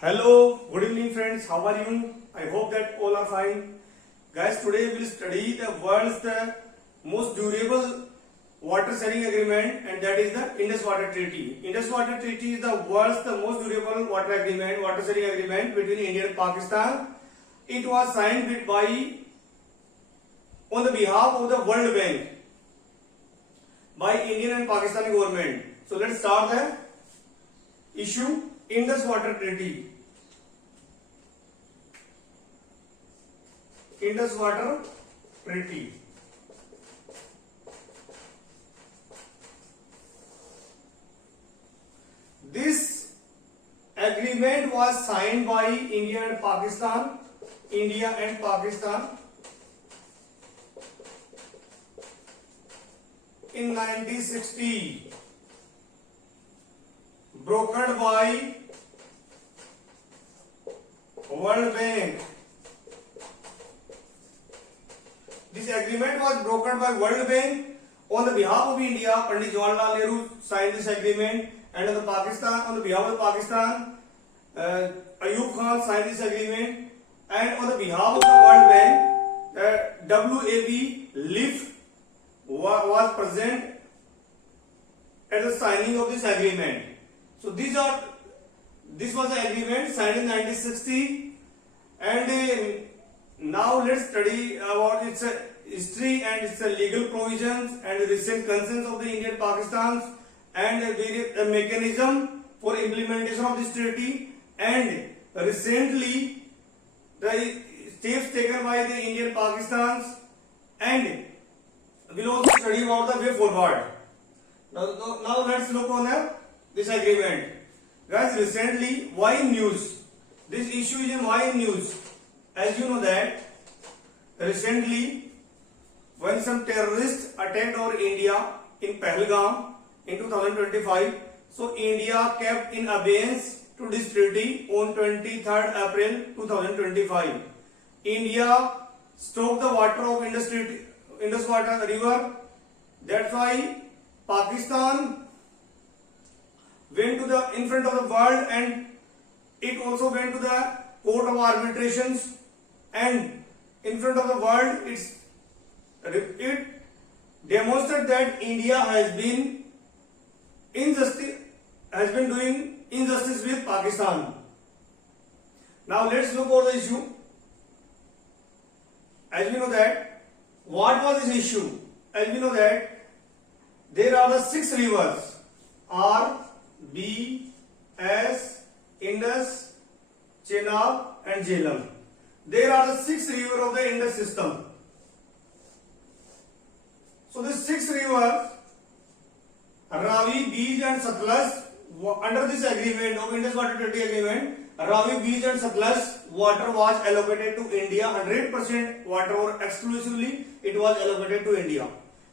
Hello, good evening friends, how are you? I hope that all are fine. Guys, today we will study the world's most durable water sharing agreement, and that is the Indus Water Treaty. Indus Water Treaty is the world's most durable water sharing agreement between India and Pakistan. It was signed on the behalf of the World Bank by Indian and Pakistani government. So let's start the issue. Indus Water Treaty. Indus Water Treaty. This agreement was signed by India and Pakistan in 1960. Brokered by World Bank. This agreement was brokered by World Bank on the behalf of India. Pandit Jawaharlal Nehru signed this agreement, and on the behalf of Pakistan, Ayub Khan signed this agreement, and on the behalf of the World Bank, WAB Lift was present at the signing of this agreement. So this was the agreement signed in 1960, and now let's study about its history and its legal provisions and the recent concerns of the India and Pakistan, and various mechanism for implementation of this treaty, and recently the steps taken by the India and Pakistan, and we'll also study about the way forward. Now let's look on this agreement. Guys, recently, why news? This issue is in why news. As you know that recently, when some terrorists attacked over India in Pahalgam in 2025, so India kept in abeyance to this treaty on 23rd April 2025. India stopped the water of Indus Water River. That's why Pakistan went in front of the world, and it also went to the court of arbitrations, and in front of the world it demonstrated that India has been doing injustice with Pakistan. Now let's look at the issue. As we know that, what was this issue? As we know that there are the 6 rivers: R, B, S, Indus, Chenab and Jhelum. There are the 6 rivers of the Indus system. So the 6 rivers, Ravi, Beej and Satluj, under this agreement of Indus Water Treaty Agreement, Ravi, Beej and Satluj water was allocated to India. 100% water, or exclusively it was allocated to India.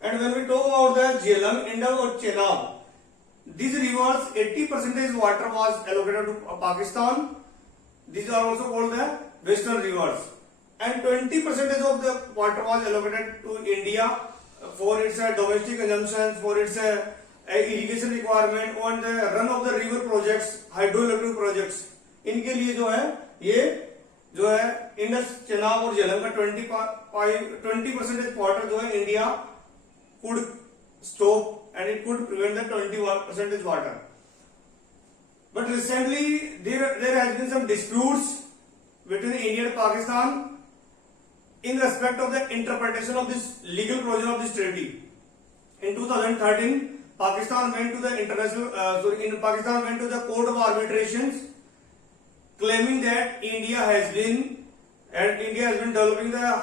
And when we talk about the Jhelum, Indus or Chenab, these rivers, 80% water was allocated to Pakistan. These are also called the western rivers, and 20% of the water was allocated to India for its domestic consumption, for its irrigation requirement, on the run of the river projects, hydroelectric projects. इनके लिए जो है Indus, Chenab और झेलम का 20% water जो है India could stop, and it could prevent the 20% water. But recently there has been some disputes between India and Pakistan in respect of the interpretation of this legal provision of this treaty. In 2013, Pakistan went to the court of arbitrations, claiming that India has been developing the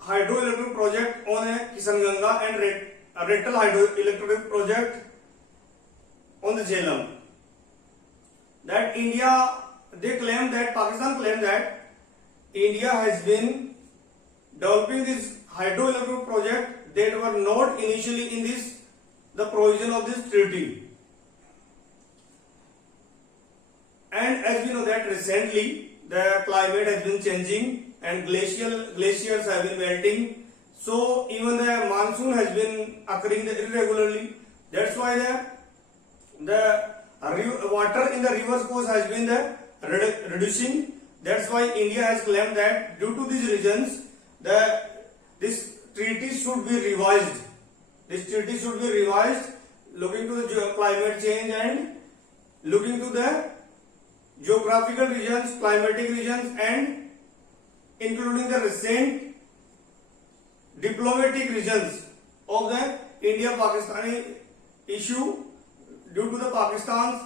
hydroelectric project on a Kisanganga and Rettal hydroelectric project on the Jhelum. That Pakistan claimed that India has been developing this hydroelectric project that were not initially in the provision of this treaty. And as we know that recently the climate has been changing and glaciers have been melting, so even the monsoon has been occurring irregularly. That's why the water in the rivers course has been reducing. That's why India has claimed that due to these reasons, this treaty should be revised. This treaty should be revised, looking to the climate change and looking to the geographical regions, climatic regions, and including the recent diplomatic regions of the India-Pakistani issue due to the Pakistan's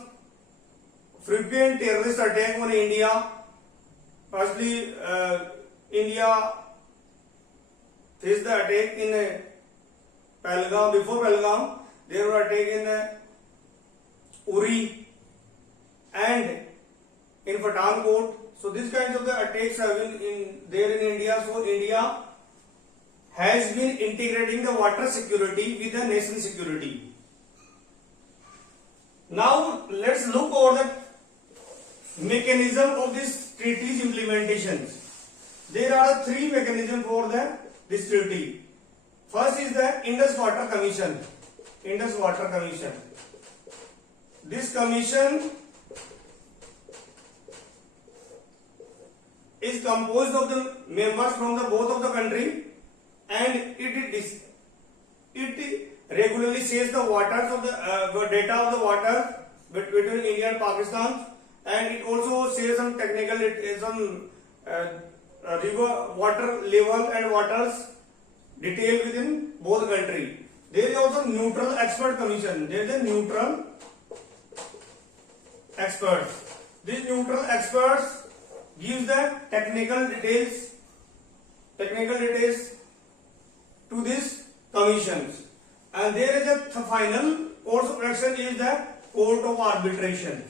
frequent terrorist attack on India. Firstly, India faced the attack in Pahalgam. Before Pahalgam, there were attack in Uri and in Pathankot. So these kinds of the attacks have been there in India. So India has been integrating the water security with the nation security. Now let's look over the mechanism of this treaty's implementations. There are three mechanisms for this treaty. First is the Indus Water Commission. Indus Water Commission. This commission is composed of the members from the both of the country, and it regularly shares the waters of the data of the water between India and Pakistan, and it also shares some technical river water level and waters detail within both country. There is also neutral expert commission. There is a neutral experts. These neutral experts gives the technical details to these commissions. And there is a final course of action is the court of arbitration.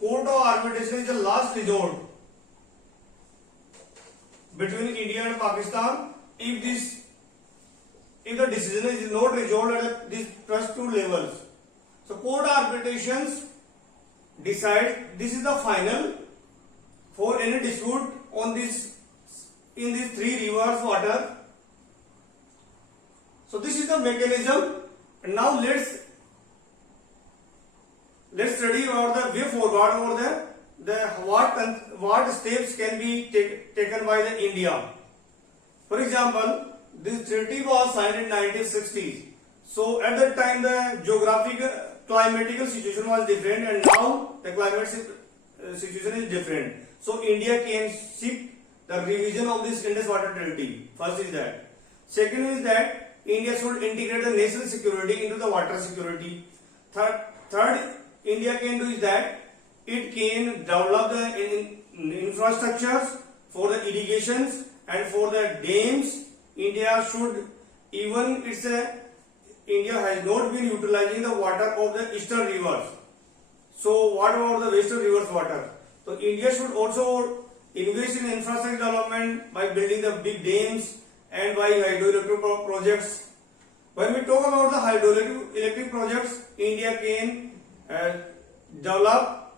Court of arbitration is the last resort between India and Pakistan if the decision is not resolved at these first two levels. So court arbitrations decide this is the final for any dispute on this in these three rivers water. So this is the mechanism, and now let's study about the way forward or what steps can be taken by the India. For example, this treaty was signed in 1960s. So at that time the geographic climatical situation was different, and now the climate situation is different. So India can seek the revision of this Indus Water Treaty. First is that. Second is that India should integrate the national security into the water security. Third, India can do is that it can develop the infrastructures for the irrigations and for the dams. India should, even India has not been utilizing the water of the eastern rivers. So what about the western rivers water? So India should also invest in infrastructure development by building the big dams and by hydroelectric projects. When we talk about the hydroelectric projects, India can develop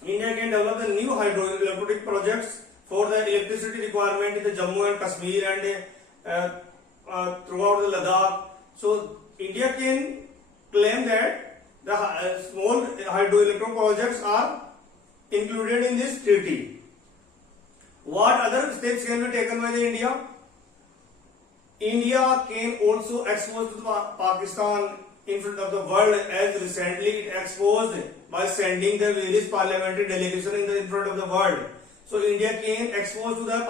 the new hydroelectric projects for the electricity requirement in the Jammu and Kashmir and throughout the Ladakh. So India can claim that the small hydroelectric projects are included in this treaty. What other steps can be taken by the India? India can also expose to Pakistan in front of the world, as recently it exposed by sending the various parliamentary delegation in front of the world. So India can expose to the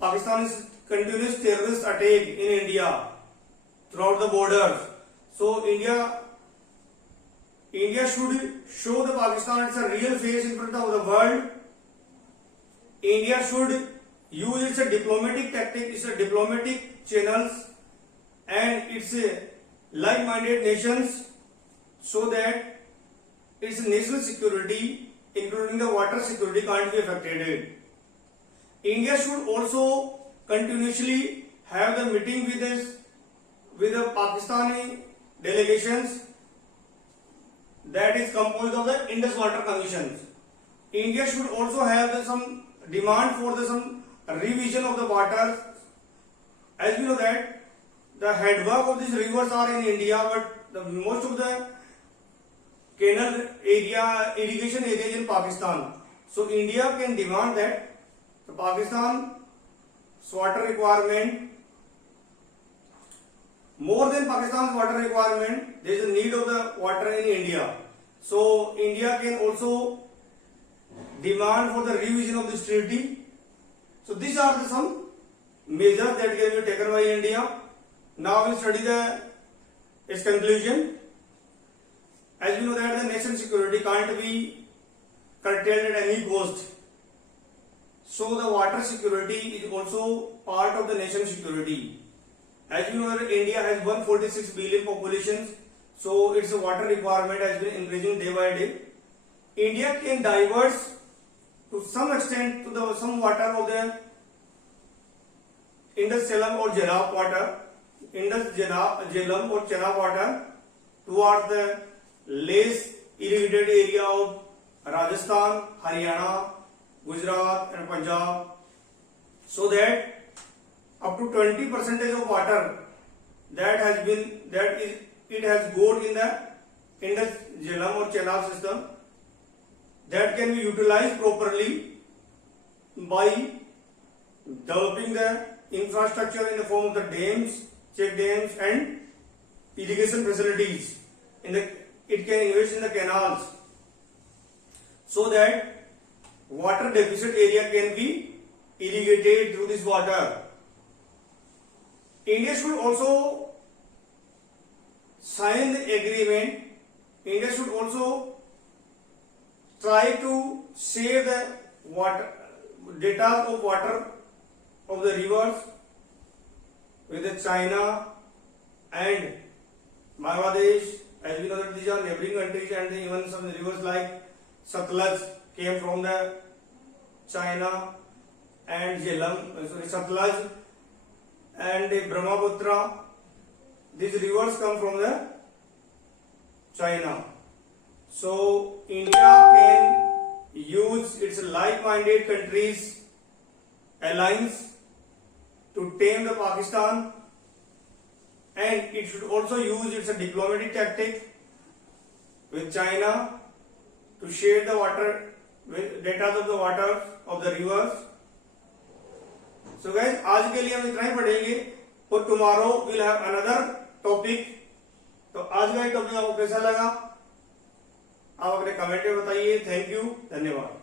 Pakistan's continuous terrorist attack in India throughout the borders. So India should show the Pakistan its a real face in front of the world. India should use its diplomatic tactics, its diplomatic channels, and its like-minded nations, so that its national security, including the water security, can't be affected. India should also continuously have the meeting with the Pakistani delegations that is composed of the Indus Water Commissions. India should also have some demand for some revision of the water. As we know that the headwork of these rivers are in India, but most of the canal area, irrigation area is in Pakistan. So India can demand that the Pakistan's water requirement, more than Pakistan's water requirement, there is a need of the water in India. So India can also demand for the revision of this treaty. So these are the some measures that can be taken by India. Now we'll study its conclusion. As you know that the nation security can't be curtailed at any cost. So the water security is also part of the nation security. As you know that India has 146 billion population, so its water requirement has been increasing day by day. India can divert to some extent to the some water of the Indus, Jhelum or Chenab water, Indus, Jhelum or Chenab water towards the less irrigated area of Rajasthan, Haryana, Gujarat and Punjab, so that up to 20% of water it has got in the Indus, Jhelum or Chenab system that can be utilized properly by developing the infrastructure in the form of the dams, check dams and irrigation facilities. It can invest in the canals so that water deficit area can be irrigated through this water. India should also sign the agreement. India should also try to save the water data of water of the rivers with the China and Bangladesh. As we know that these are neighboring countries, and even some rivers like Satluj came from the China, and Satluj and Brahmaputra, these rivers come from the China. So India can use its like-minded countries alliance to tame the Pakistan, and it should also use its diplomatic tactic with China to share the water data of the water of the rivers. So guys, आज के लिए हम इतना ही पढ़ेंगे और tomorrow we'll have another topic. तो आज का टॉपिक आपको कैसा लगा आप अपने कमेंट में बताइए. थैंक यू, धन्यवाद.